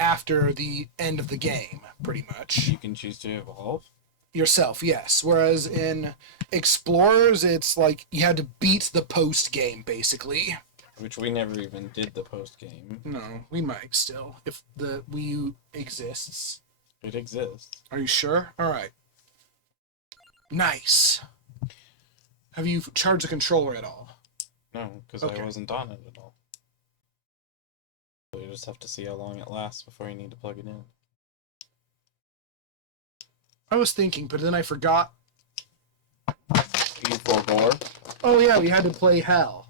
after the end of the game, pretty much. You can choose to evolve. Yourself, yes. Whereas in Explorers, it's like you had to beat the post game, basically. Which we never even did the post game. No, we might still, if the Wii U exists. It exists. Are you sure? Alright. Nice. Have you charged the controller at all? No, because Okay. I wasn't on it at all. So you just have to see how long it lasts before you need to plug it in. I was thinking, but then I forgot. You forbore? Oh yeah, we had to play Hell.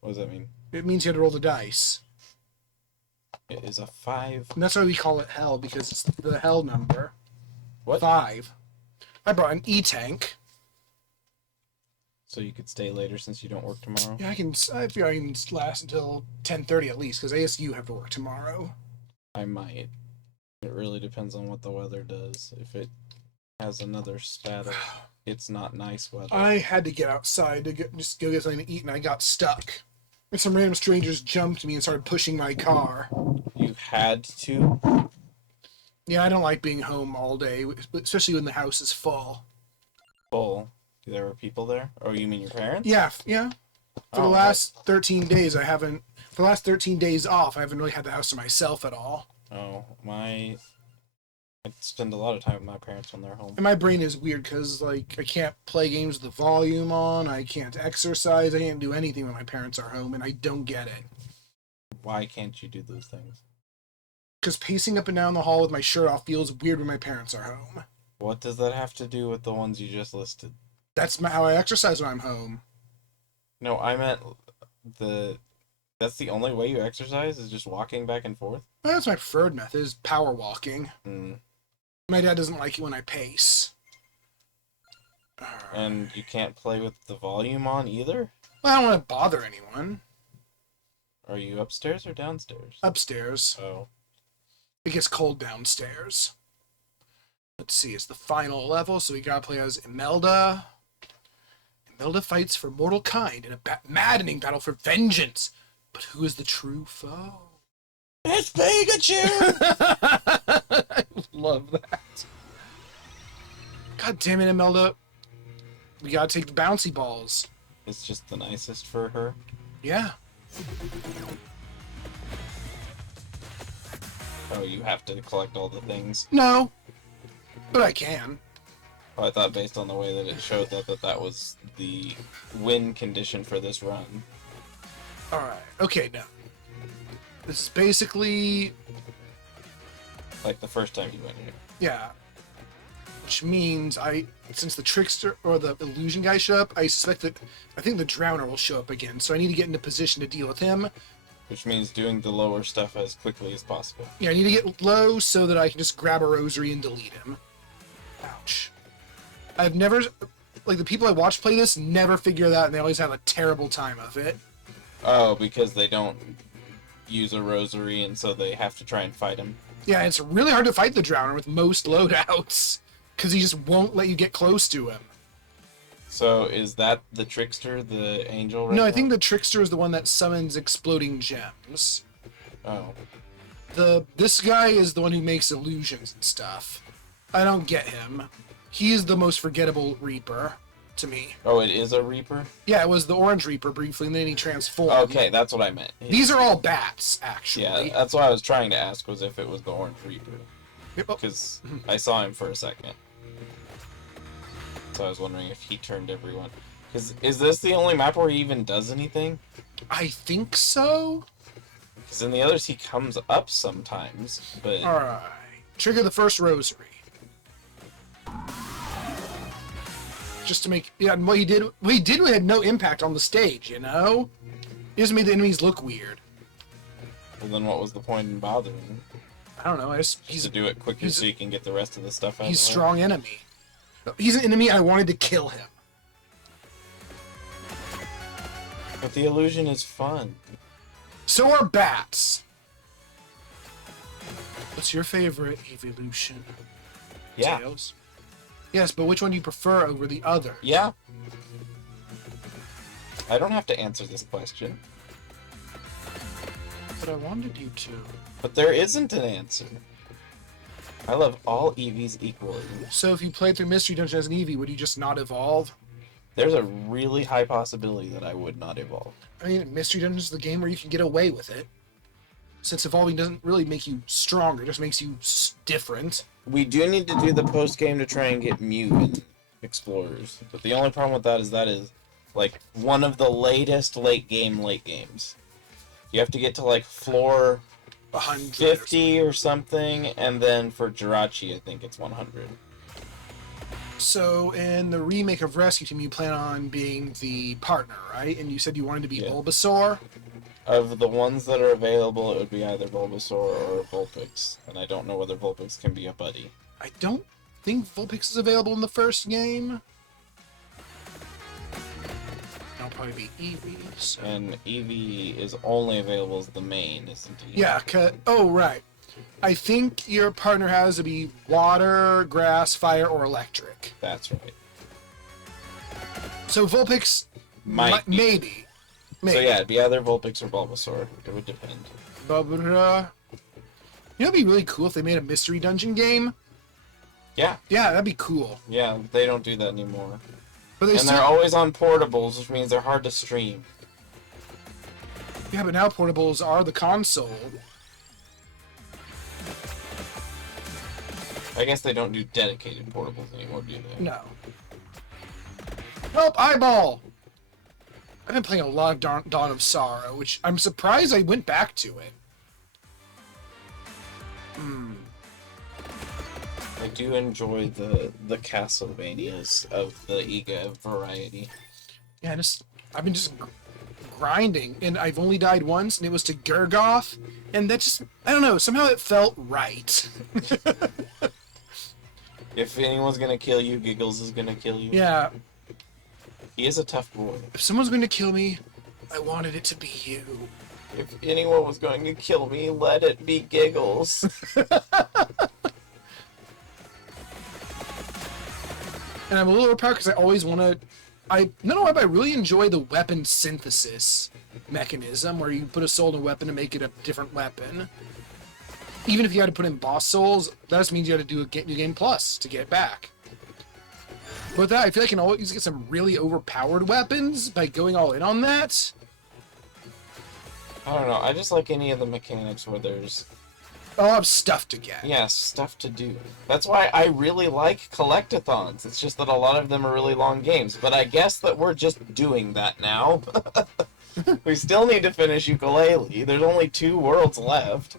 What does that mean? It means you had to roll the dice. It is a 5. And that's why we call it Hell, because it's the Hell number. What? 5. I brought an E-Tank. So you could stay later since you don't work tomorrow? Yeah, I feel I can last until 10:30 at least, because ASU have to work tomorrow. I might. It really depends on what the weather does. If it has another status, it's not nice weather. I had to get outside to just go get something to eat, and I got stuck. And some random strangers jumped me and started pushing my car. You had to? Yeah, I don't like being home all day, especially when the house is full. Full. There were people there? Oh, you mean your parents? Yeah, yeah. For the last 13 days, for the last 13 days off, I haven't really had the house to myself at all. Oh, I spend a lot of time with my parents when they're home. And my brain is weird because, like, I can't play games with the volume on, I can't exercise, I can't do anything when my parents are home, and I don't get it. Why can't you do those things? Because pacing up and down the hall with my shirt off feels weird when my parents are home. What does that have to do with the ones you just listed? That's how I exercise when I'm home. No, I meant that's the only way you exercise is just walking back and forth? Well, that's my preferred method, is power walking. Mm. My dad doesn't like it when I pace. And you can't play with the volume on either? Well, I don't want to bother anyone. Are you upstairs or downstairs? Upstairs. Oh. It gets cold downstairs. Let's see, it's the final level, so we gotta play as Imelda. Imelda fights for mortal kind in a maddening battle for vengeance. But who is the true foe? It's Pikachu! I love that. God damn it, Imelda. We gotta take the bouncy balls. It's just the nicest for her. Yeah. Oh, you have to collect all the things. No. But I can. Oh, I thought based on the way that it showed that was the win condition for this run. Alright. Okay, now. This is basically... Like the first time you went here. Yeah. Which means since the trickster or the illusion guy show up, I think the drowner will show up again. So I need to get into position to deal with him. Which means doing the lower stuff as quickly as possible. Yeah, I need to get low so that I can just grab a rosary and delete him. Ouch. I've never, like the people I watch play this never figure that, and they always have a terrible time of it. Oh, because they don't use a rosary and so they have to try and fight him. Yeah, it's really hard to fight the drowner with most loadouts. Because he just won't let you get close to him. So, is that the trickster, the angel right No, I now? think the trickster is the one that summons exploding gems. Oh. This guy is the one who makes illusions and stuff. I don't get him. He is the most forgettable Reaper, to me. Oh, it is a Reaper? Yeah, it was the Orange Reaper briefly, and then he transformed. Okay, that's what I meant. These are all bats, actually. Yeah, that's what I was trying to ask, was if it was the Orange Reaper. Yep, oh. Because I saw him for a second. So I was wondering if he turned everyone. Is this the only map where he even does anything? I think so. Because in the others he comes up sometimes, but... Alright. Trigger the first rosary. Just to make... Yeah, and what he did had no impact on the stage, you know? He just made the enemies look weird. Well, then what was the point in bothering? I don't know, Just to do it quicker so you can get the rest of the stuff out he's of the way? strong enemy. He's an enemy, I wanted to kill him. But the illusion is fun. So are bats. What's your favorite evolution? Yeah. Tails? Yes, but which one do you prefer over the other? Yeah. I don't have to answer this question. but I wanted you to. But there isn't an answer. I love all Eevees equally. So if you played through Mystery Dungeon as an Eevee, would you just not evolve? There's a really high possibility that I would not evolve. I mean, Mystery Dungeon is the game where you can get away with it. Since evolving doesn't really make you stronger, it just makes you different. We do need to do the post-game to try and get Mew in Explorers. But the only problem with that is like, one of the latest late games. You have to get to, like, floor 50 or something, and then for Jirachi, I think it's 100. So, in the remake of Rescue Team, you plan on being the partner, right? And you said you wanted to be Bulbasaur? Of the ones that are available, it would be either Bulbasaur or Vulpix. And I don't know whether Vulpix can be a buddy. I don't think Vulpix is available in the first game. That'll probably be Eevee. So. And Eevee is only available as the main, isn't he? Yeah, oh, right. I think your partner has to be water, grass, fire, or electric. That's right. So Vulpix, maybe. So yeah, it'd be either Vulpix or Bulbasaur. It would depend. You know, it'd be really cool if they made a Mystery Dungeon game. Yeah. Yeah, that'd be cool. Yeah, they don't do that anymore. But they're always on portables, which means they're hard to stream. Yeah, but now portables are the console. I guess they don't do dedicated portables anymore, do they? No. Help, eyeball! I've been playing a lot of Dawn of Sorrow, which I'm surprised I went back to it. I do enjoy the Castlevanias of the Iga variety. Yeah, I've been just grinding, and I've only died once, and it was to Gurgoth, and that just, I don't know, somehow it felt right. If anyone's gonna kill you, Giggles is gonna kill you. Yeah. He is a tough boy. If someone's going to kill me, I wanted it to be you. If anyone was going to kill me, let it be Giggles. And I'm a little overpowered because I always want to... I don't know why, but I really enjoy the weapon synthesis mechanism, where you put a soul in a weapon to make it a different weapon. Even if you had to put in boss souls, that just means you had to do a New Game Plus to get it back. But with that, I feel like I can always get some really overpowered weapons by going all in on that. I don't know, I just like any of the mechanics where there's... I'll have stuff to get. Yeah, stuff to do. That's why I really like collectathons. It's just that a lot of them are really long games. But I guess that we're just doing that now. We still need to finish Ukulele. There's only 2 worlds left.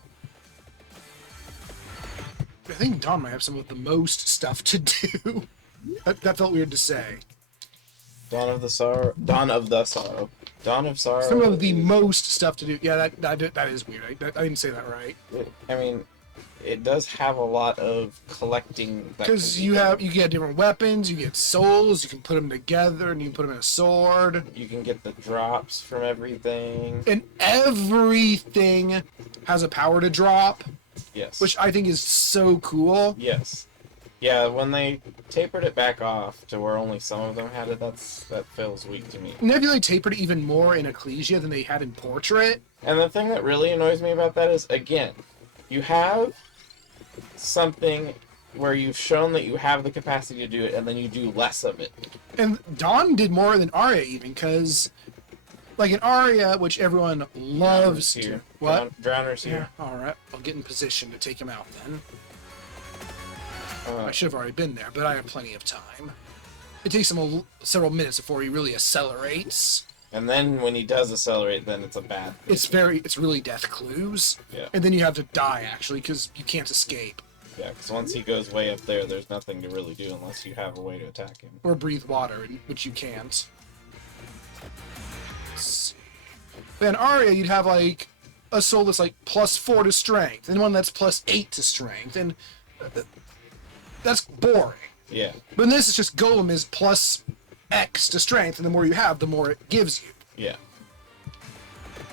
I think Dawn might have some of the most stuff to do. That felt weird to say. Dawn of Sorrow. Dawn of Sorrow. Some of the most stuff to do. Yeah, that is weird. I didn't say that right. I mean, it does have a lot of collecting. Because you get different weapons, you get souls, you can put them together, and you can put them in a sword. You can get the drops from everything. And everything has a power to drop. Yes. Which I think is so cool. Yes. Yeah, when they tapered it back off to where only some of them had it, that feels weak to me. And I feel like tapered it even more in Ecclesia than they had in Portrait. And the thing that really annoys me about that is, again, you have something where you've shown that you have the capacity to do it, and then you do less of it. And Dawn did more than Arya even, because, like in Arya, which everyone loves to... What? Drowner's here. Yeah, alright. I'll get in position to take him out then. I should have already been there, but I have plenty of time. It takes him several minutes before he really accelerates. And then when he does accelerate, then it's a bad thing. It's really death clues. Yeah. And then you have to die, actually, because you can't escape. Yeah, because once he goes way up there, there's nothing to really do unless you have a way to attack him. Or breathe water, which you can't. Let's see. Then Arya, you'd have, like, a soul that's, like, +4 to strength, and one that's +8 to strength, and... that's boring. Yeah. But this is just Golem is +X to strength, and the more you have, the more it gives you. Yeah.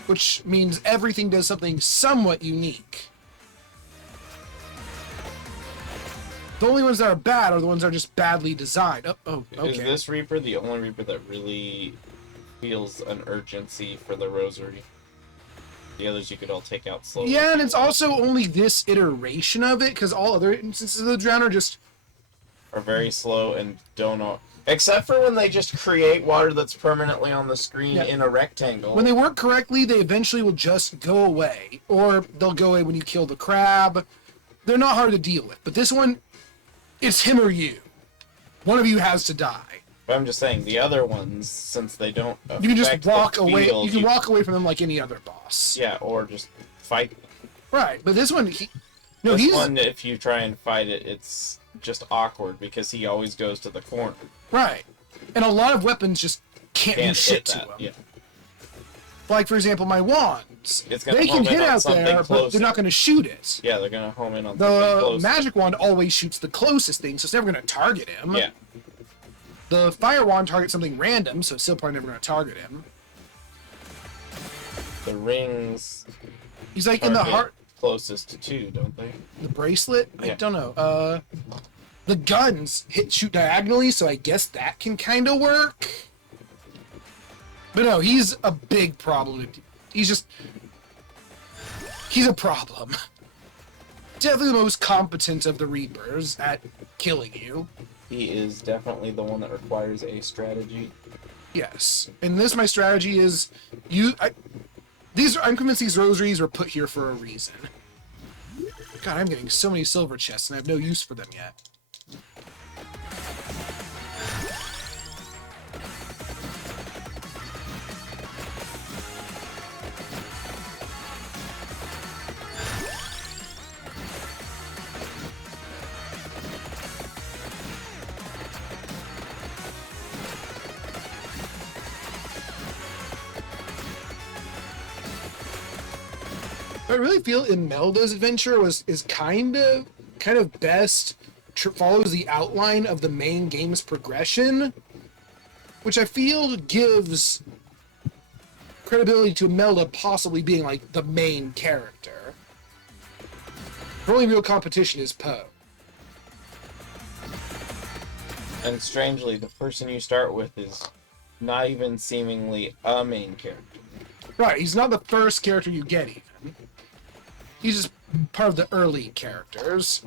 Which means everything does something somewhat unique. The only ones that are bad are the ones that are just badly designed. Oh, okay. Is this Reaper the only Reaper that really feels an urgency for the Rosary? The others you could all take out slowly. Yeah, and it's also only this iteration of it, because all other instances of the drown are just... Are very slow and don't know. Except for when they just create water that's permanently on the screen in a rectangle. When they work correctly, they eventually will just go away. Or they'll go away when you kill the crab. They're not hard to deal with. But this one, it's him or you. One of you has to die. But I'm just saying, the other ones, since they don't you can just walk away. field, You can walk away from them like any other boss. Yeah, or just fight them. Right, but this one, this one, if you try and fight it, it's just awkward because he always goes to the corner. Right, and a lot of weapons just can't do shit to him. Yeah. Like, for example, my wands. They can hit out there, but they're not going to shoot it. Yeah, they're going to home in on the magic wand always shoots the closest thing, so it's never going to target him. Yeah. The fire wand targets something random, so it's still probably never going to target him. The rings... He's like in the heart... Closest to 2, don't they? The bracelet? Yeah. I don't know. The guns shoot diagonally, so I guess that can kind of work. But no, he's a big problem. He's a problem. Definitely the most competent of the Reapers at killing you. He is definitely the one that requires a strategy. Yes. And my strategy is... I'm convinced these rosaries were put here for a reason. God, I'm getting so many silver chests, and I have no use for them yet. I really feel Imelda's adventure is kind of best follows the outline of the main game's progression, which I feel gives credibility to Imelda possibly being like the main character. Her only real competition is Poe. And strangely, the person you start with is not even seemingly a main character. Right, he's not the first character you get even. He's just part of the early characters.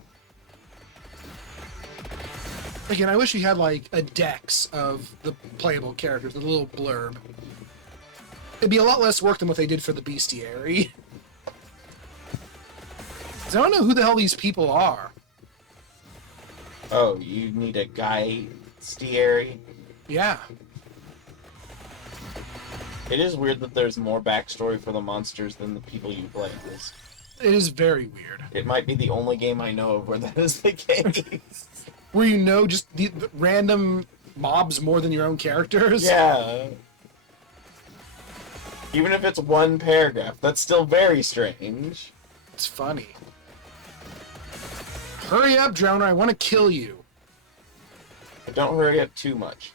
Again, I wish we had like a dex of the playable characters, a little blurb. It'd be a lot less work than what they did for the bestiary. 'Cause I don't know who the hell these people are. Oh, you need a guy bestiary? Yeah. It is weird that there's more backstory for the monsters than the people you play as. It is very weird. It might be the only game I know of where that is the case. Where you know just the random mobs more than your own characters? Yeah. Even if it's one paragraph, that's still very strange. It's funny. Hurry up, Drowner, I want to kill you. But don't hurry up too much.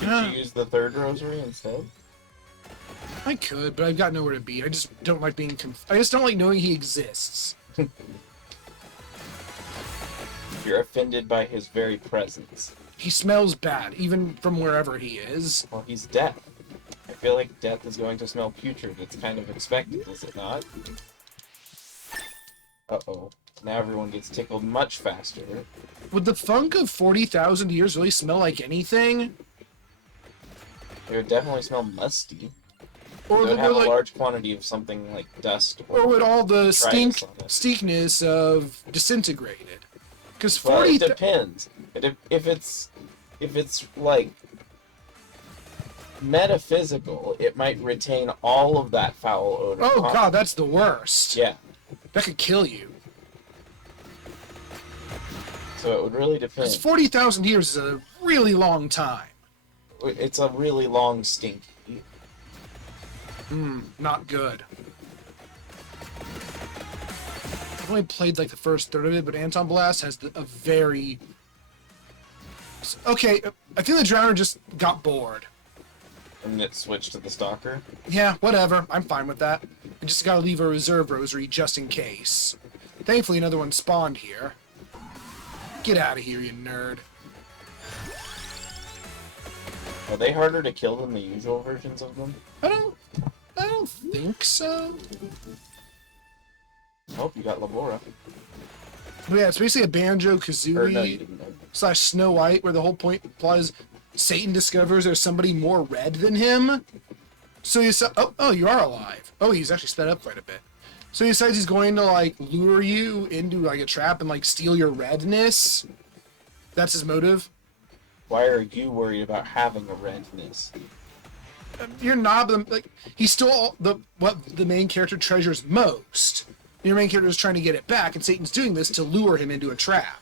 Could Yeah. you use the third rosary instead? I could, but I've got nowhere to be. I just don't like being I just don't like knowing he exists. You're offended by his very presence. He smells bad, even from wherever he is. Well, he's death. I feel like death is going to smell putrid. It's kind of expected, is it not? Uh-oh. Now everyone gets tickled much faster. Would the funk of 40,000 years really smell like anything? It would definitely smell musty. Or It would would have a like, large quantity of something like dust. or would all the detritus on it. stinkness of disintegrated? Because Well, 40. it depends. If it's like metaphysical, it might retain all of that foul odor. Oh god, that's the worst. Yeah. That could kill you. So it would really depend. Because 40,000 years is a really long time. It's a really long stinky. Not good. I've only played like the first third of it, but Anton Blast has a very... Okay, I think the Drowner just got bored. And it switched to the Stalker. Yeah, whatever. I'm fine with that. I just gotta leave a reserve rosary just in case. Thankfully, another one spawned here. Get out of here, you nerd. Are they harder to kill than the usual versions of them? I don't... I don't think so. Oh, you got Labora. But yeah, it's basically a Or no, you Banjo-Kazooie didn't know. / Snow White, where the whole point plot is Satan discovers there's somebody more red than him. So he said, oh, you are alive. Oh, he's actually sped up quite a bit. So he decides he's going to, like, lure you into, like, a trap and, like, steal your redness. That's his motive. Why are you worried about having a redness? You're not, like, he stole what the main character treasures most. Your main character is trying to get it back, and Satan's doing this to lure him into a trap.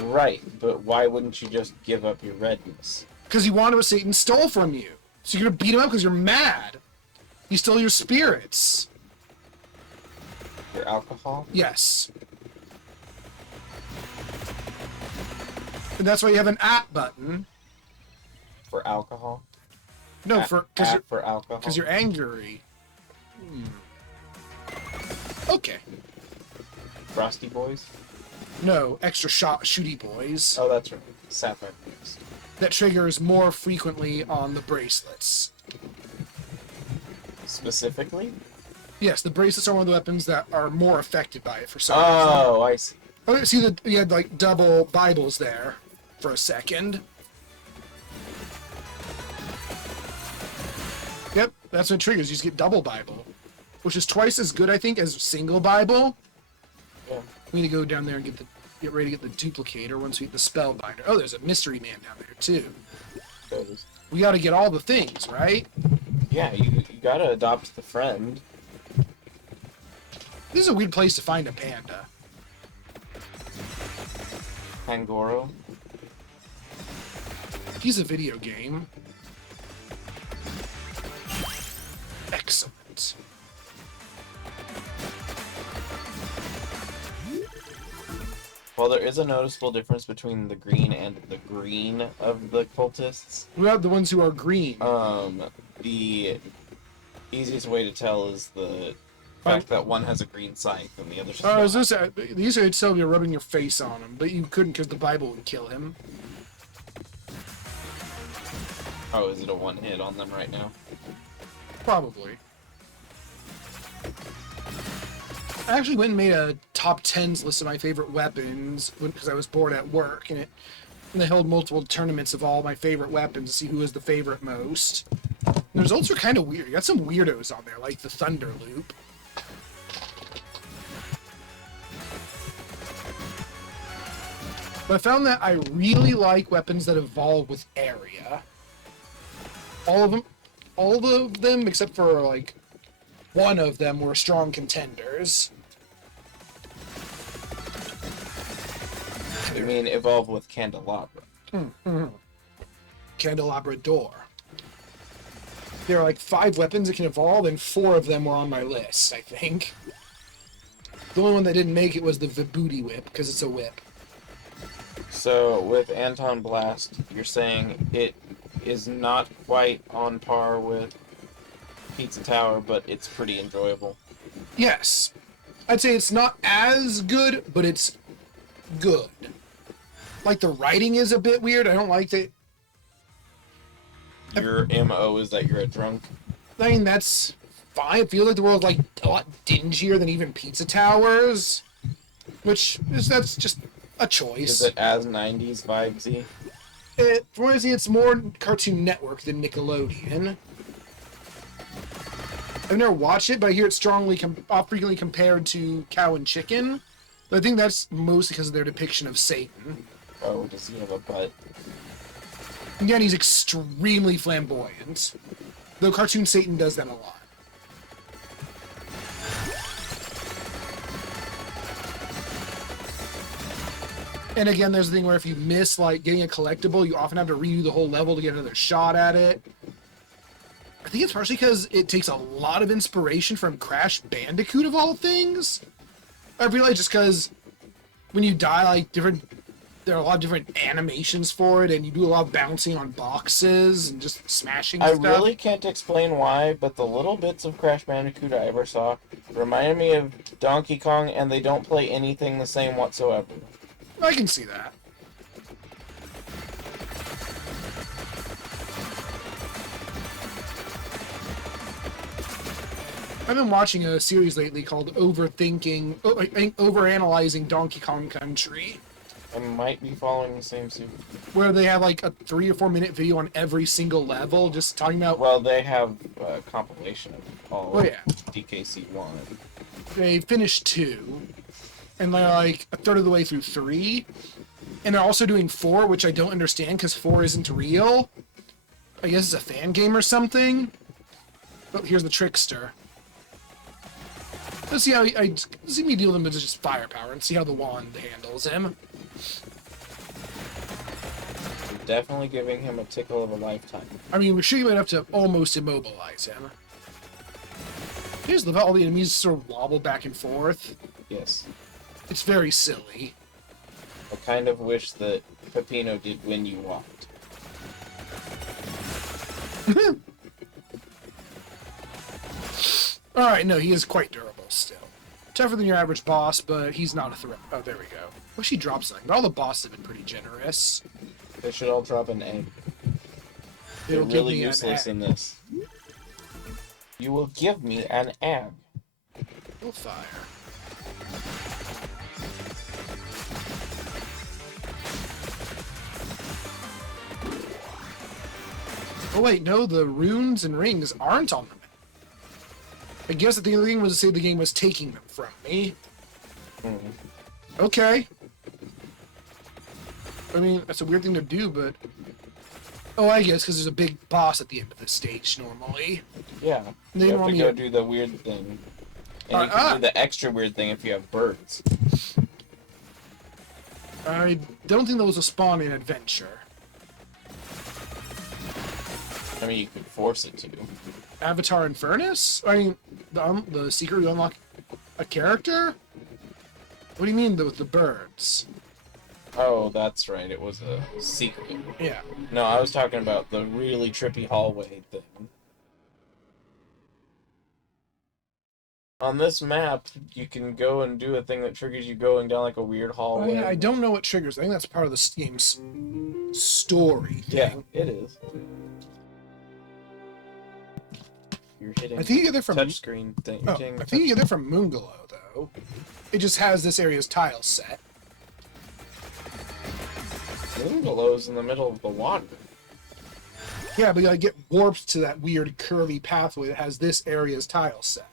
Right, but why wouldn't you just give up your redness? Because you wanted what Satan stole from you. So you're gonna beat him up because you're mad. He stole your spirits. Your alcohol? Yes. And that's why you have an at button. For alcohol? No, For alcohol? because you're angry. Okay. Frosty Boys? No, extra shooty boys. Oh, that's right. Sapphire Boys. That triggers more frequently on the bracelets. Specifically? Yes, the bracelets are one of the weapons that are more affected by it for some reason. Oh, I see. Oh, see that you had like double Bibles there for a second. Yep, that's what triggers. You just get double Bible, which is twice as good, I think, as single Bible. Yeah. We need to go down there and get ready to get the duplicator once we get the spellbinder. Oh, there's a mystery man down there too. Those. We got to get all the things, right? Yeah, you gotta adopt the friend. This is a weird place to find a panda. Pangoro. He's a video game. Excellent. Well, there is a noticeable difference between the green and the green of the cultists. We have the ones who are green. The easiest way to tell is the fact that one has a green scythe and the other does Oh, not. is this? These are tell you're rubbing your face on him, but you couldn't because the Bible would kill him. Oh, is it a one hit on them right now? Probably. I actually went and made a top 10s list of my favorite weapons because I was bored at work, and they held multiple tournaments of all my favorite weapons to see who was the favorite most. And the results were kind of weird. You got some weirdos on there, like the Thunder Loop. But I found that I really like weapons that evolve with area. All of them, except for like one of them, were strong contenders. I mean, evolve with candelabra. Candelabra door. There are like 5 weapons that can evolve, and 4 of them were on my list, I think. The only one that didn't make it was the Vibooty Whip, because it's a whip. So, with Anton Blast, you're saying it is not quite on par with Pizza Tower, but it's pretty enjoyable. Yes. I'd say it's not as good, but it's good. Like, the writing is a bit weird. I don't like that. Your MO is that you're a drunk. I mean, that's fine. It feels like the world's like a lot dingier than even Pizza Towers. That's just a choice. Is it as 90s vibesy? From what I see, it's more Cartoon Network than Nickelodeon. I've never watched it, but I hear it's strongly, frequently compared to Cow and Chicken. But I think that's mostly because of their depiction of Satan. Oh, does he have a butt? Again, he's extremely flamboyant. Though Cartoon Satan does that a lot. And again, there's the thing where if you miss, like, getting a collectible, you often have to redo the whole level to get another shot at it. I think it's partially because it takes a lot of inspiration from Crash Bandicoot, of all things. I realize just because when you die, like, there are a lot of different animations for it, and you do a lot of bouncing on boxes and just smashing I stuff. really can't explain why, but the little bits of Crash Bandicoot I ever saw reminded me of Donkey Kong, and they don't play anything the same whatsoever. I can see that. I've been watching a series lately called Overanalyzing Donkey Kong Country, I might be following the same suit. where they have like a 3 or 4 minute video on every single level, just talking about. Well, they have a compilation of all Oh yeah, DKC 1. they finished 2, and they're like a third of the way through 3, and they're also doing 4, which I don't understand because 4 isn't real. I guess it's a fan game or something. But here's the trickster. Let's see how I see me deal with him with just firepower and see how the wand handles him. You're definitely giving him a tickle of a lifetime. I mean, we're shooting enough to almost immobilize him. Here's the all the enemies sort of wobble back and forth. Yes. It's very silly. I kind of wish that Peppino did when you walked. Alright, no, he is quite durable still. Tougher than your average boss, but he's not a threat. Oh, there we go. Wish he dropped something, but all the bosses have been pretty generous. They should all drop an egg. They're It'll give really me an useless egg. in this. You will give me an egg. We'll fire. Oh wait, no, the runes and rings aren't on them. I guess that the other thing was to say the game was taking them from me. Okay. I mean, that's a weird thing to do, but... Oh, I guess, because there's a big boss at the end of this stage, normally. Yeah. They You have want to me go to- do the weird thing. And you can do the extra weird thing if you have birds. I don't think that was a spawn in Adventure. I mean, you could force it to. Avatar Infernus? I mean, the secret you unlock a character? What do you mean with the birds? Oh, that's right. It was a secret. Yeah. No, I was talking about the really trippy hallway thing. On this map, you can go and do a thing that triggers you going down like a weird hallway. I don't know what triggers. I think that's part of the game's story Yeah, thing. it is. You're hitting I think you get that from touchscreen thing. Oh, I think you get that from Moonglow, though. It just has this area's tile set. Moonglow's in the middle of the water. Yeah, but you gotta get warped to that weird curvy pathway that has this area's tile set.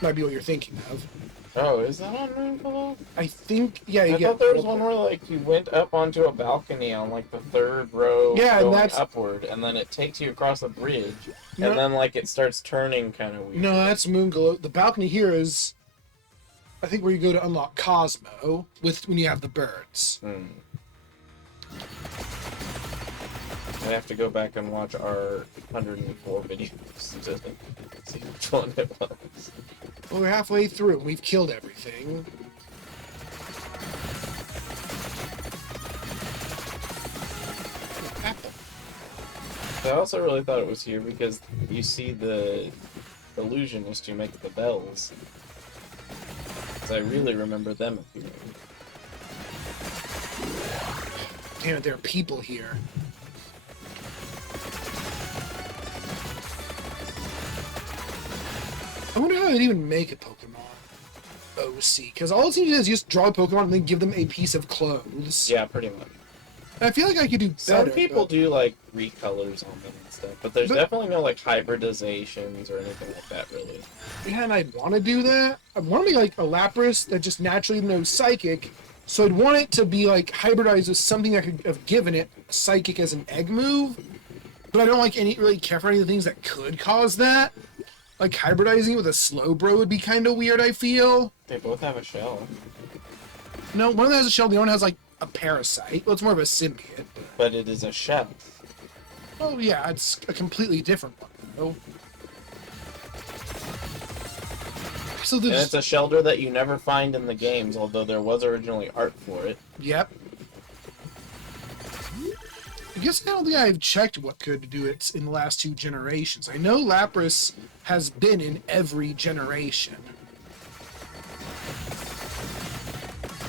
Might be what you're thinking of. Oh, is that on Moonglow? I think, yeah, you I get. thought there was one where like you went up onto a balcony on like the third row, Yeah, and going that's- upward, and then it takes you across a bridge, No. and then like it starts turning kind of weird. No, that's Moonglow. The balcony here is, I think, where you go to unlock Cosmo with when you have the birds. I have to go back and watch our 104 videos to see which one it was. Well, we're halfway through. And we've killed everything. Apple. I also really thought it was here because you see the illusionist who makes the bells. 'Cause I really remember them appearing. Damn it, there are people here. I wonder how they'd even make a Pokemon OC, because all it seems to do is just draw a Pokemon and then give them a piece of clothes. Yeah, pretty much. And I feel like I could do better. Some people but- do like recolors on them and stuff, but there's But- definitely no like hybridizations or anything like that really. Yeah, and I'd want to do that. I want to be like a Lapras that just naturally knows Psychic, so I'd want it to be like hybridized with something that could have given it Psychic as an egg move, but I don't like really care for any of the things that could cause that. Like hybridizing it with a Slowbro would be kind of weird, I feel. They both have a shell, No, one of them has a shell, the other one has like a parasite. Well, it's more of a symbiote. but it is a shell. Oh yeah, it's a completely different one. though. So And there's it's a shelter that you never find in the games, although there was originally art for it. Yep. I guess I don't think I've checked what could do it in the last 2 generations. I know Lapras has been in every generation.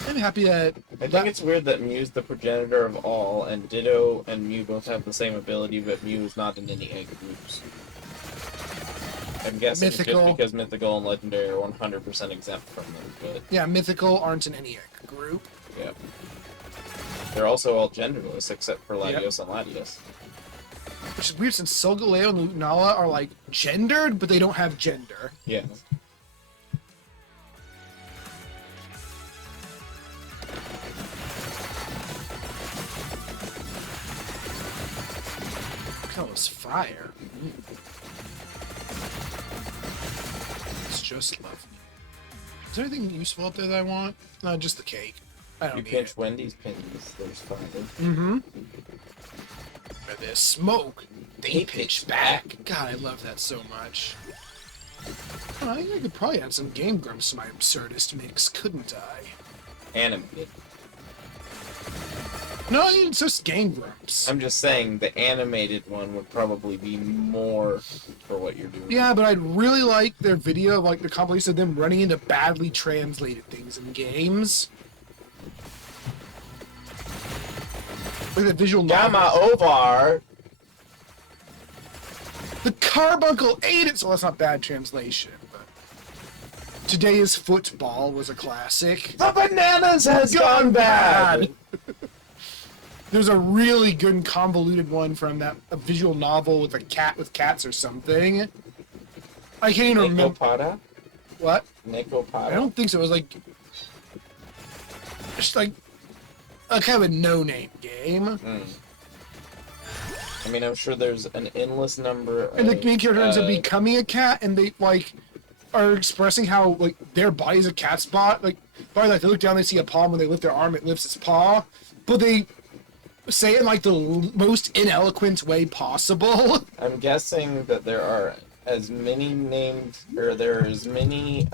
I'm happy that... I think it's weird that Mew's the progenitor of all, and Ditto and Mew both have the same ability, but Mew is not in any egg groups. I'm guessing Mythical. just because Mythical and Legendary are 100% exempt from them, but Yeah, Mythical aren't an ENIAC group. yeah. They're also all genderless except for Yep. Latios and Latios. Which is weird since Solgaleo and Lunala are like gendered, but they don't have gender. Yeah. Look at all this fire. It's just lovely. Is there anything useful up there that I want? No, just the cake. I don't You need pinch it. Wendy's pins, there's 5. Mm-hmm. Where there's smoke, they pitch back. God, I love that so much. Oh, I think I could probably add some Game Grumps to my absurdist mix, couldn't I? Animated. No, it's just Game Grumps. I'm just saying the animated one would probably be more for what you're doing. Yeah, but I'd really like their video of like the compilation of them running into badly translated things in games. Like the visual Gamma novel. Ovar! The carbuncle ate it, so that's not bad translation. But Today's Football was a classic. The bananas has gone bad! There's a really good and convoluted one from a visual novel with a cat with cats or something. I can't even remember. Nekopada? What? Nekopada? I don't think so. It was like just like a kind of a no-name game. I mean, I'm sure there's an endless number of... And the main character ends up becoming a cat, and they like are expressing how like their body is a cat's like they look down, they see a paw, when they lift their arm, it lifts its paw, but they say it in like the most ineloquent way possible. I'm guessing that there are as many there are as many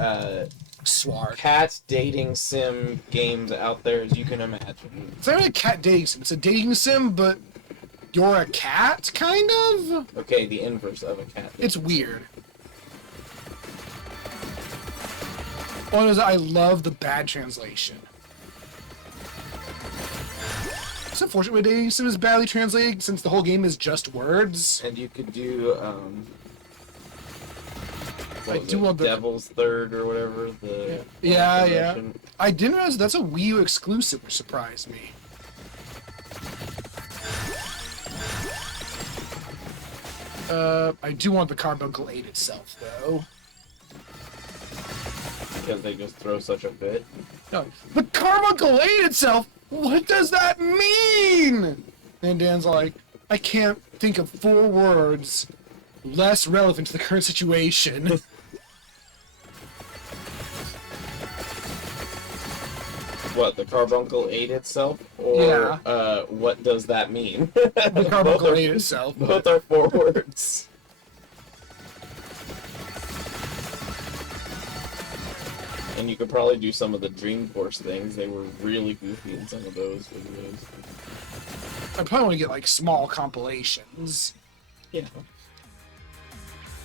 Swart. cat dating sim games out there as you can imagine. It's not really a cat dating sim. It's a dating sim, but you're a cat, kind of? Okay, the inverse of a cat. It's weird. One is I love the bad translation. It's unfortunate when dating sim is badly translated since the whole game is just words. And you could do I do love the Devil's Third or whatever. The yeah. promotion. I didn't realize that's a Wii U exclusive, which surprised me. I do want the Carbuncle 8 itself, though. Because they just throw such a fit. No, the Carbuncle 8 itself? What does that mean? And Dan's like, I can't think of 4 words less relevant to the current situation. What, the Carbuncle 8 itself? Or, Yeah. What does that mean? The Carbuncle 8 itself. Both are 4 words. And you could probably do some of the Dreamforce things. They were really goofy in some of those videos. I probably want to get, like, small compilations. Yeah.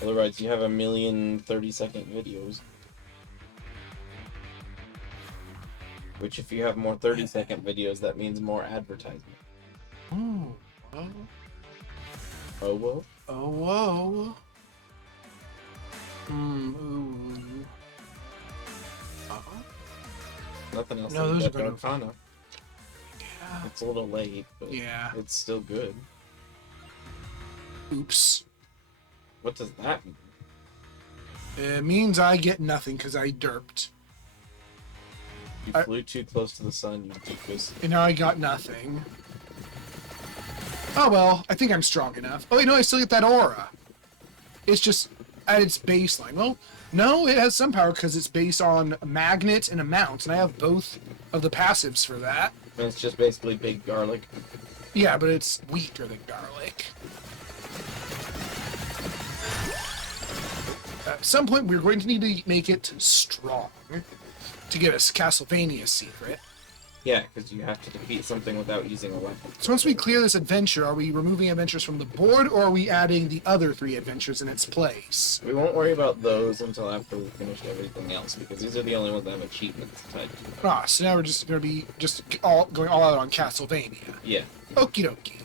Otherwise, you have a million 30-second videos. Which, if you have more 30-second videos, that means more advertisement. Oh, oh, Oh, well? oh, whoa. Ooh. Uh-oh. Nothing else No, like those are that better. Darkana. Yeah. It's a little late, but Yeah. it's still good. Oops. What does that mean? It means I get nothing because I derped. You I- flew too close to the sun, you doofus. And now I got nothing. Oh well, I think I'm strong enough. Oh wait, no, I still get that aura. It's just at its baseline. Well, no, it has some power because it's based on a magnet and a mount, and I have both of the passives for that. And it's just basically big garlic. Yeah, but it's weaker than garlic. At some point, we're going to need to make it strong to get us Castlevania secret. Yeah, because you have to defeat something without using a weapon. So once we clear this adventure, are we removing adventures from the board, or are we adding the other 3 adventures in its place? We won't worry about those until after we finish everything else, because these are the only ones that have achievements tied to them. Ah, so now we're just going to be going all out on Castlevania. Yeah. Okie dokie.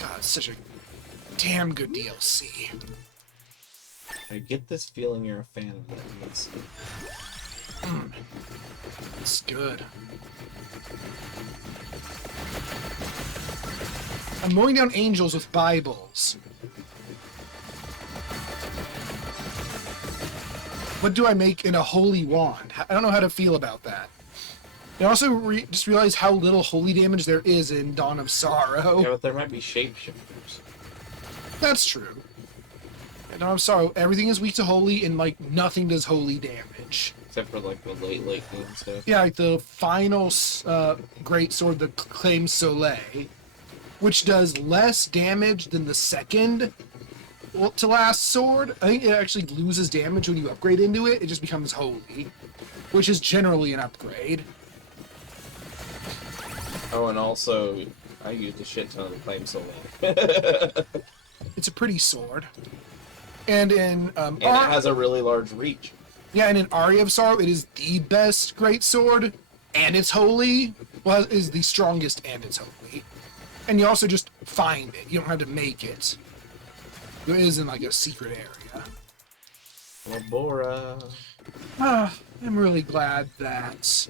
God, it's such a damn good DLC. I get this feeling you're a fan of that. It's good. I'm mowing down angels with Bibles. What do I make in a holy wand? I don't know how to feel about that. I also just realized how little holy damage there is in Dawn of Sorrow. Yeah, but there might be shapeshifters. That's true. In Dawn of Sorrow, everything is weak to holy, and like nothing does holy damage. Except for like the late game stuff. Yeah, like the final great sword, the Claimh Solais, which does less damage than the second to last sword. I think it actually loses damage when you upgrade into it. It just becomes holy, which is generally an upgrade. Oh, and also, I used a shit ton of the Claimh Solais. It's a pretty sword. And in and it has a really large reach. Yeah, and in Aria of Sorrow, it is the best great sword, and it's holy. Well, it is the strongest, and it's holy. And you also just find it. You don't have to make it. It is in like a secret area. Labora. I'm really glad that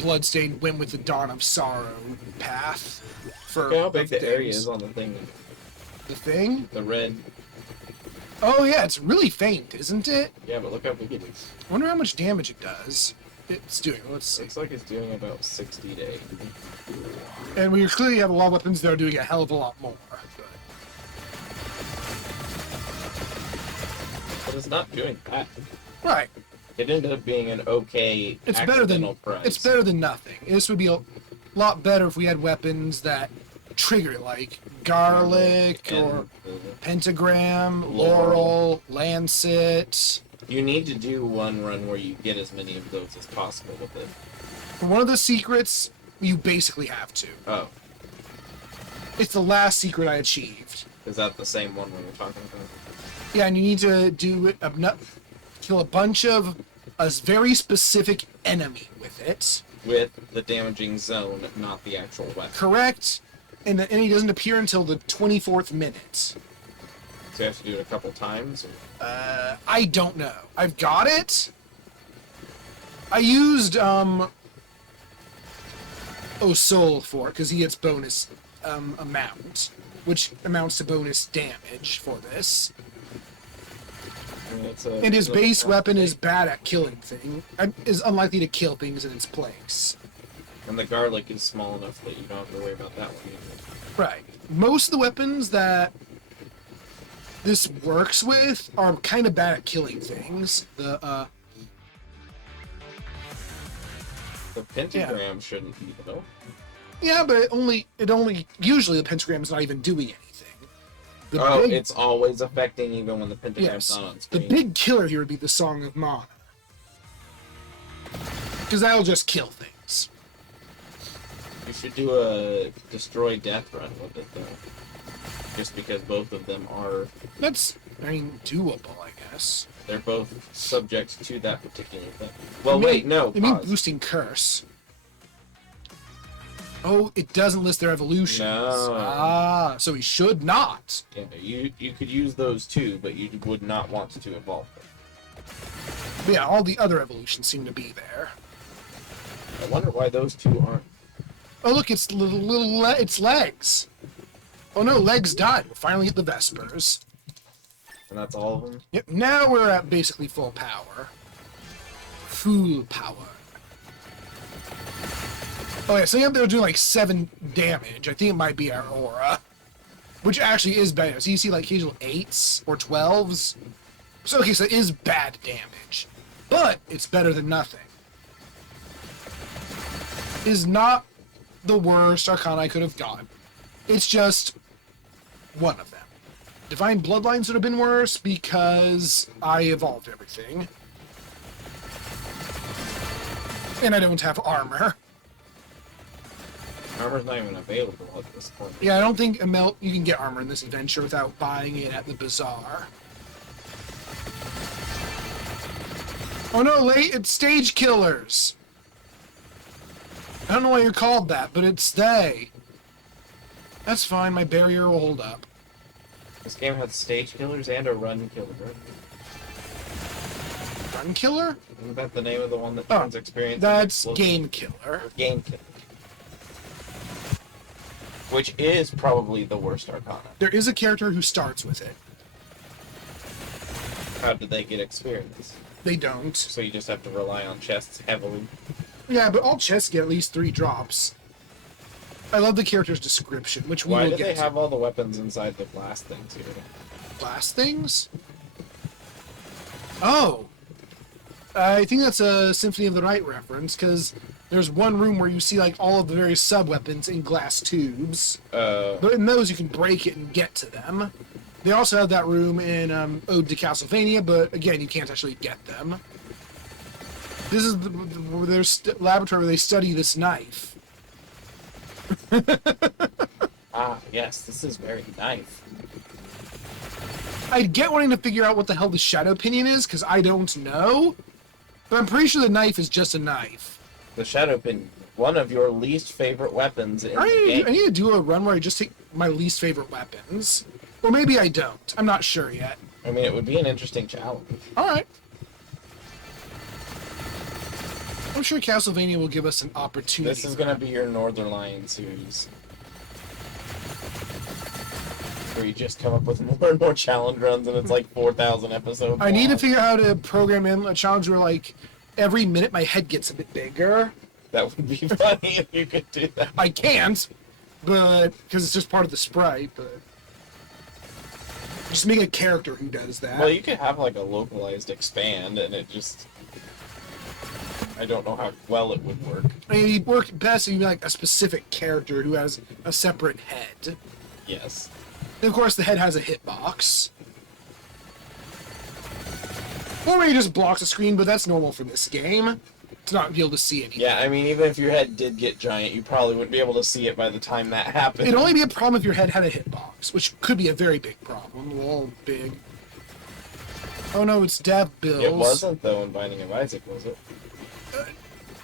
Bloodstained went with the Dawn of Sorrow path. Look how big the area is on the thing. The thing? The red. Oh yeah, it's really faint, isn't it? Yeah, but look how big it is. I wonder how much damage it does. It's doing, let's see. Looks like it's doing about 60 to 80. And we clearly have a lot of weapons that are doing a hell of a lot more. But it's not doing that. Right. It ended up being an okay It's better than price. It's better than nothing. This would be a lot better if we had weapons that trigger like garlic or pentagram, laurel, lancet. You need to do one run where you get as many of those as possible with it. For one of the secrets, you basically have to. Oh. It's the last secret I achieved. Is that the same one we were talking about? Yeah, and you need to do kill a bunch of a very specific enemy with it. With the damaging zone, not the actual weapon. Correct. And the enemy doesn't appear until the 24th minute. So you have to do it a couple times? Or? I don't know. I've got it. I used Soul for it, because he gets bonus amount, which amounts to bonus damage for this. And his base weapon is bad at killing things. Is unlikely to kill things in its place. And the garlic is small enough that you don't have to worry about that one either. Right. Most of the weapons that this works with are kind of bad at killing things. The pentagram shouldn't be though. Yeah, but it only usually the pentagram's not even doing anything. It's always affecting even when the pentagram's not on screen. The big killer here would be the Song of Mana. Because that'll just kill things. You should do a destroy death run with it though. Just because both of them are... That's, doable, I guess. They're both subject to that particular thing. Well, wait, no. You mean boosting curse. Oh, it doesn't list their evolutions. No. So he should not. Yeah, you could use those too, but you would not want to evolve them. But yeah, all the other evolutions seem to be there. I wonder why those two aren't. Oh, look, it's it's legs. Oh no, legs died. We'll finally hit the Vespers. And that's all of them? Yep, now we're at basically full power. Full power. Oh yeah, so yeah, they're doing like 7 damage. I think it might be our aura. Which actually is better. So you see like occasional 8s or 12s. So okay, so it is bad damage. But it's better than nothing. Is not the worst Arcana I could have gotten. It's just one of them. Divine Bloodlines would have been worse because I evolved everything. And I don't have armor. Armor's not even available at this point. Yeah, I don't think you can get armor in this adventure without buying it at the bazaar. Oh no, it's stage killers! I don't know why you're called that, but it's they. That's fine, my barrier will hold up. This game has stage killers and a run killer. Run Killer? Isn't that the name of the one that Oh, turns experience? That's into Game Killer. or game killer. Which is probably the worst Arcana. There is a character who starts with it. How did they get experience? They don't. So you just have to rely on chests heavily. Yeah, but all chests get at least 3 drops. I love the character's description, which we Why will do get they to. have all the weapons inside the blast things here? Blast things? Oh! I think that's a Symphony of the Night reference, because there's one room where you see like all of the various sub-weapons in glass tubes. But in those you can break it and get to them. They also have that room in Ode to Castlevania, but again, you can't actually get them. This is their laboratory where they study this knife. Ah, yes, this is very knife. I get wanting to figure out what the hell the Shadow Pinion is, because I don't know. But I'm pretty sure the knife is just a knife. The Shadow Pin, one of your least favorite weapons in the game. I need to do a run where I just take my least favorite weapons. Or maybe I don't. I'm not sure yet. I mean, it would be an interesting challenge. Alright. I'm sure Castlevania will give us an opportunity. This is going to be your Northern Lion series. Where you just come up with more and more challenge runs and it's like 4,000 episodes I need to long. figure out how to program in a challenge where, like, every minute my head gets a bit bigger. That would be funny if you could do that. I can't, but because it's just part of the sprite. But just make a character who does that. Well, you could have like a localized expand and it just... I don't know how well it would work. I mean, it'd work best if you like a specific character who has a separate head. Yes. And of course, the head has a hitbox. Or maybe it just blocks the screen, but that's normal for this game. To not be able to see anything. Yeah, I mean, even if your head did get giant, you probably wouldn't be able to see it by the time that happened. It'd only be a problem if your head had a hitbox, which could be a very big problem. Well, big. Oh no, it's Death Bills. It wasn't, though, in Binding of Isaac, was it?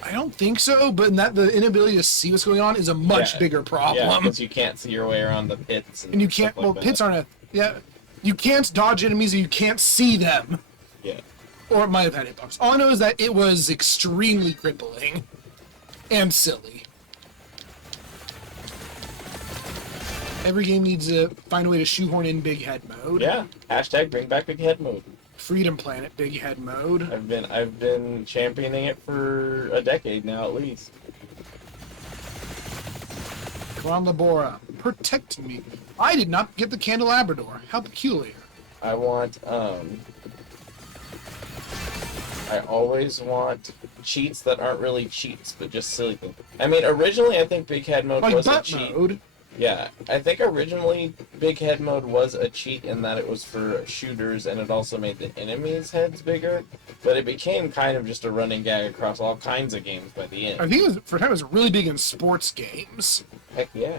I don't think so, but in that the inability to see what's going on is a much Yeah. bigger Yeah, problem. because you can't see your way around the pits. And you can't. stuff like Well, that. pits aren't a. Yeah, you can't dodge enemies and you can't see them. Yeah. Or it might have had hitbox. All I know is that it was extremely crippling and silly. Every game needs to find a way to shoehorn in big head mode. Yeah. Hashtag bring back big head mode. Freedom Planet big head mode. I've been championing it for a decade now at least. Labora, protect me. I did not get the Candelabrador. How peculiar. I want I always want cheats that aren't really cheats, but just silly things. I mean, originally I think big head mode Like was a butt cheat. mode. Yeah, I think originally big head mode was a cheat in that it was for shooters and it also made the enemies' heads bigger, but it became kind of just a running gag across all kinds of games by the end. I think it was, for a time it was really big in sports games. Heck yeah.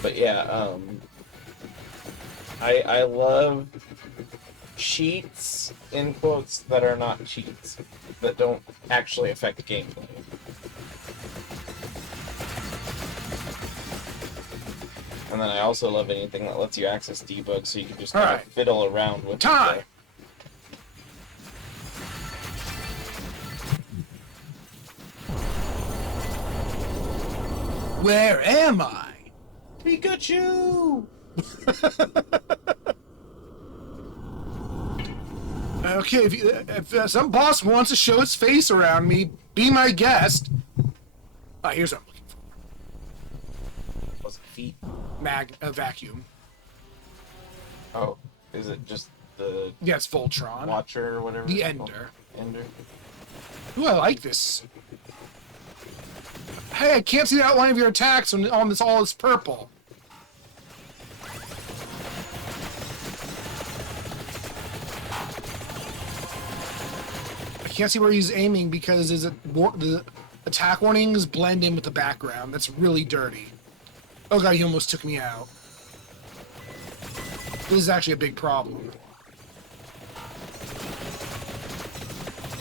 But yeah, I love cheats, in quotes, that are not cheats, that don't actually affect gameplay. And then I also love anything that lets you access debug so you can just kind Alright. of fiddle around with Time! Where am I? Pikachu! Okay, if some boss wants to show its face around me, be my guest. Here's what I'm looking for. Was it feet? Vacuum. Oh, is it just the Yes, Voltron. Watcher or whatever? The it's called? Ender. Ender. Ooh, I like this. Hey, I can't see the outline of your attacks on this all is purple. I can't see where he's aiming because the attack warnings blend in with the background. That's really dirty. Oh god, he almost took me out. This is actually a big problem.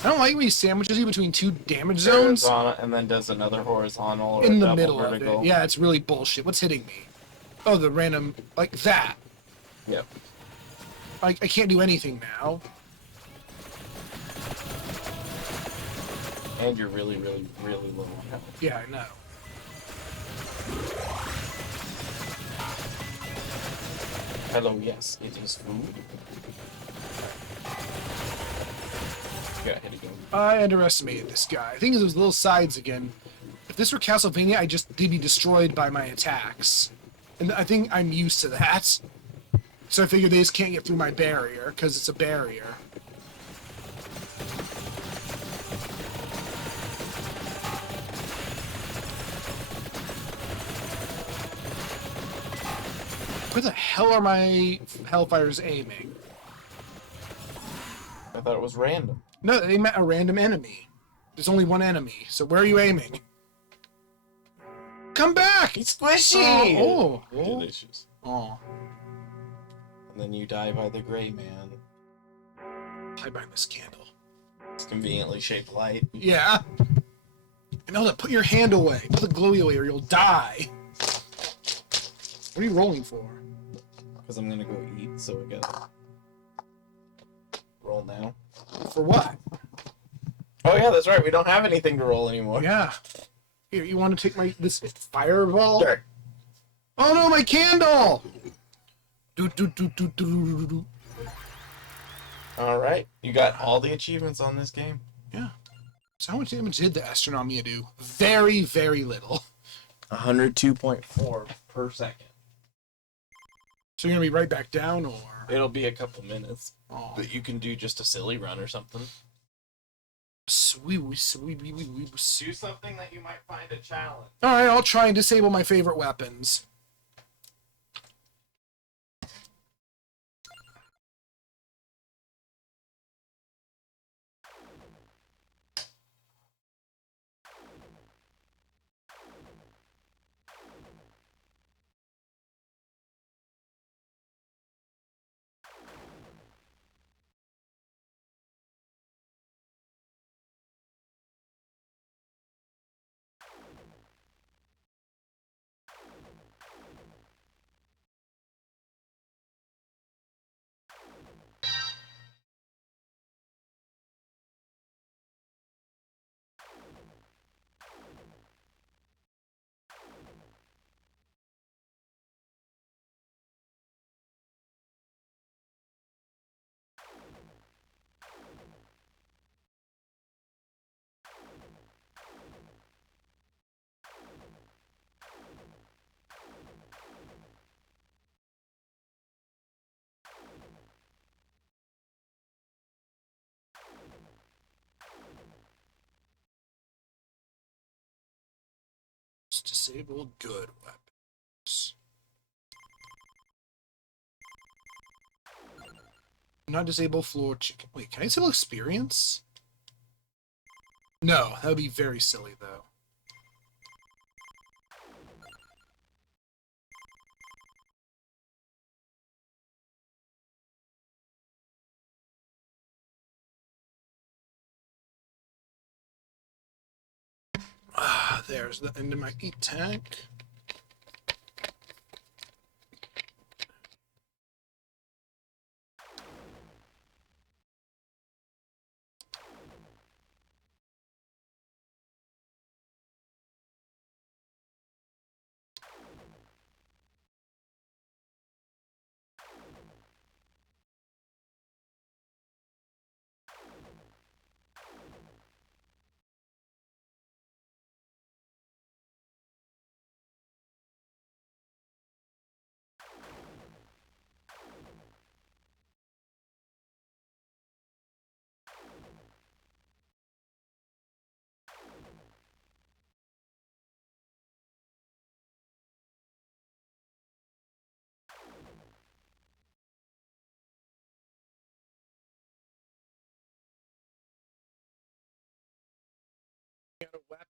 I don't like when he sandwiches you between two damage zones Horizontal, and then does another horizontal or in a the double middle vertical. of it. Yeah, it's really bullshit. What's hitting me? Oh, the random, like that. Yep. I can't do anything now. And you're really, really, really low on health. Yeah, I know. Hello, yes, it is food. Yeah, hit again. I underestimated this guy. I think it was those little sides again. If this were Castlevania, they'd be destroyed by my attacks. And I think I'm used to that. So I figured they just can't get through my barrier, because it's a barrier. Where the hell are my Hellfires aiming? I thought it was random. No, they met a random enemy. There's only one enemy, so where are you aiming? Come back! He's squishy! Oh. Delicious. Oh. And then you die by the gray man. Hide behind this candle. It's conveniently shaped light. Yeah. Imelda, put your hand away. Put the glowy away or you'll die. What are you rolling for? Because I'm gonna go eat, so I gotta roll now. For what? Oh yeah, that's right. We don't have anything to roll anymore. Yeah. Here, you want to take this fireball? Sure. Oh no, my candle! Do, do, do, do, do, do, do. All right, you got all the achievements on this game. Yeah. So how much damage did the Astronomia do? Very, very little. 102.4 per second. So you're gonna be right back down, or? It'll be a couple minutes, Oh. but you can do just a silly run or something. Sweet. Do something that you might find a challenge. Alright, I'll try and disable my favorite weapons. Let's disable good weapons. Not disable floor chicken. Wait, can I disable experience? No, that would be very silly though. Ah, there's the end of my heat tank.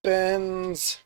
Weapons.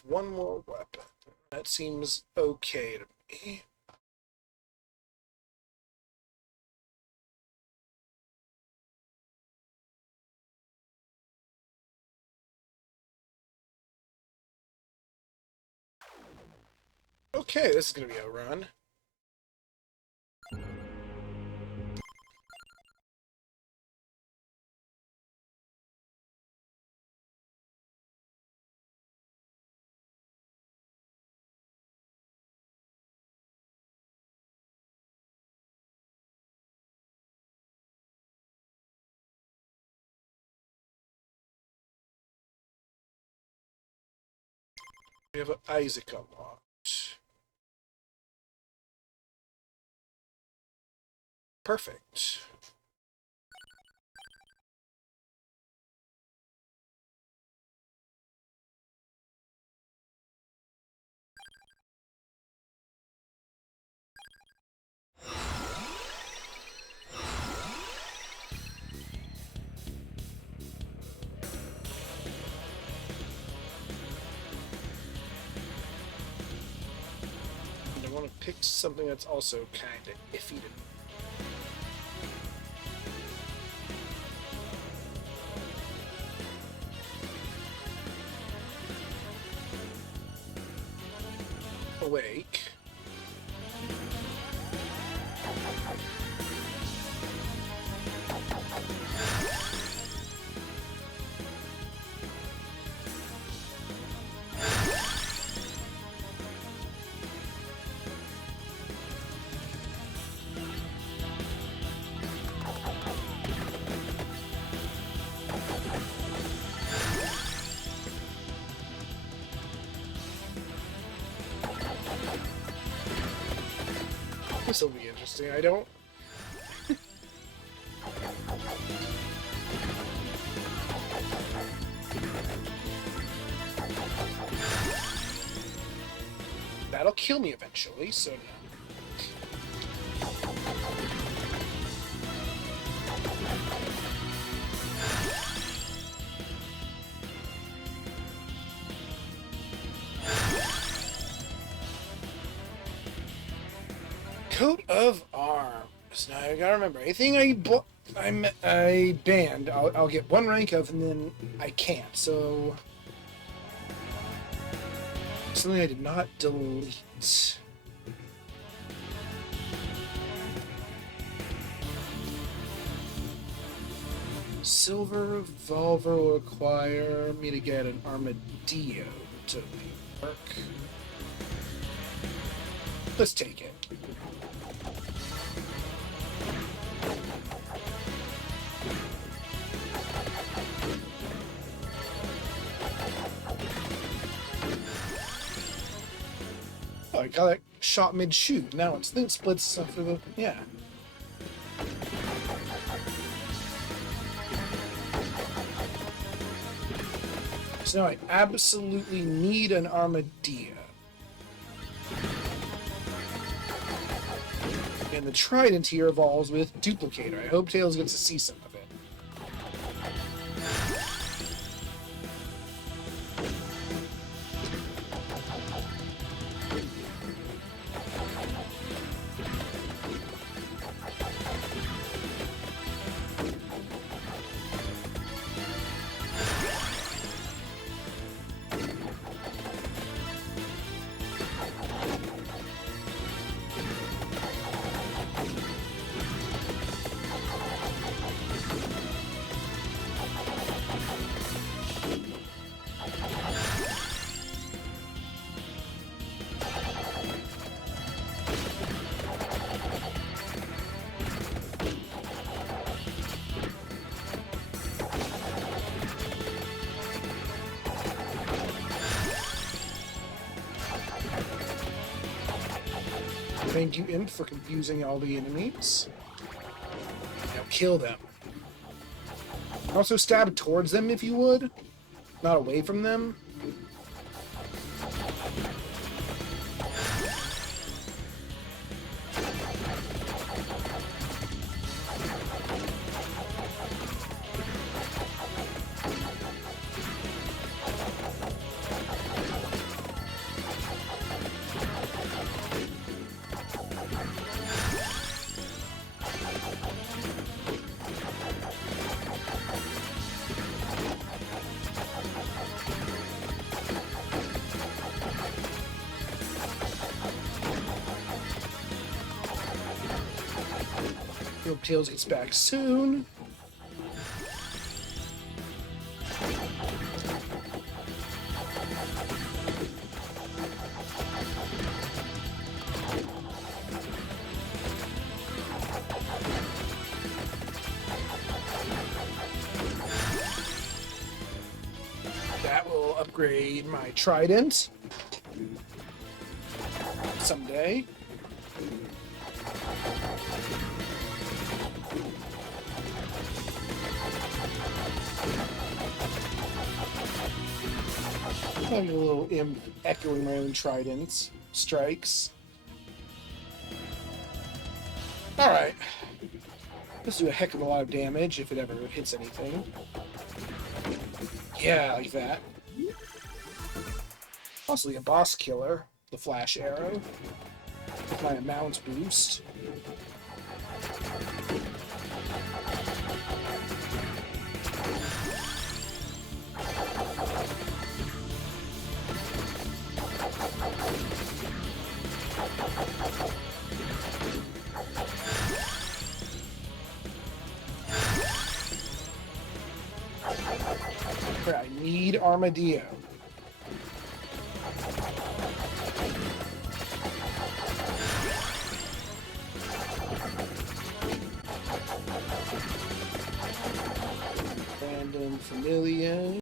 just one more weapon. That seems okay to me. Okay, this is going to be a run. We have Isaac unlocked. Perfect. And I want to pick something that's also kind of iffy to awake. This will be interesting. I don't. That'll kill me eventually, so no. Coat of arms. Now I gotta remember, anything I banned, I'll get one rank of, and then I can't. So something I did not delete. Silver revolver will require me to get an armadillo to work. Let's take it. Oh, I got that shot mid-shoot. Now it's then splits for the... yeah. So now I absolutely need an armadillo. And the trident here evolves with duplicator. I hope Tails gets to see some of it. Thank you, Imp, for confusing all the enemies. Now kill them. Also stab towards them if you would, not away from them. Hope Tails gets back soon. That will upgrade my trident someday. Having a little imp echoing my own trident strikes. Alright. This do a heck of a lot of damage if it ever hits anything. Yeah, like that. Possibly a boss killer, the flash arrow. My amount boost. I need Armadillo. Random Familiar.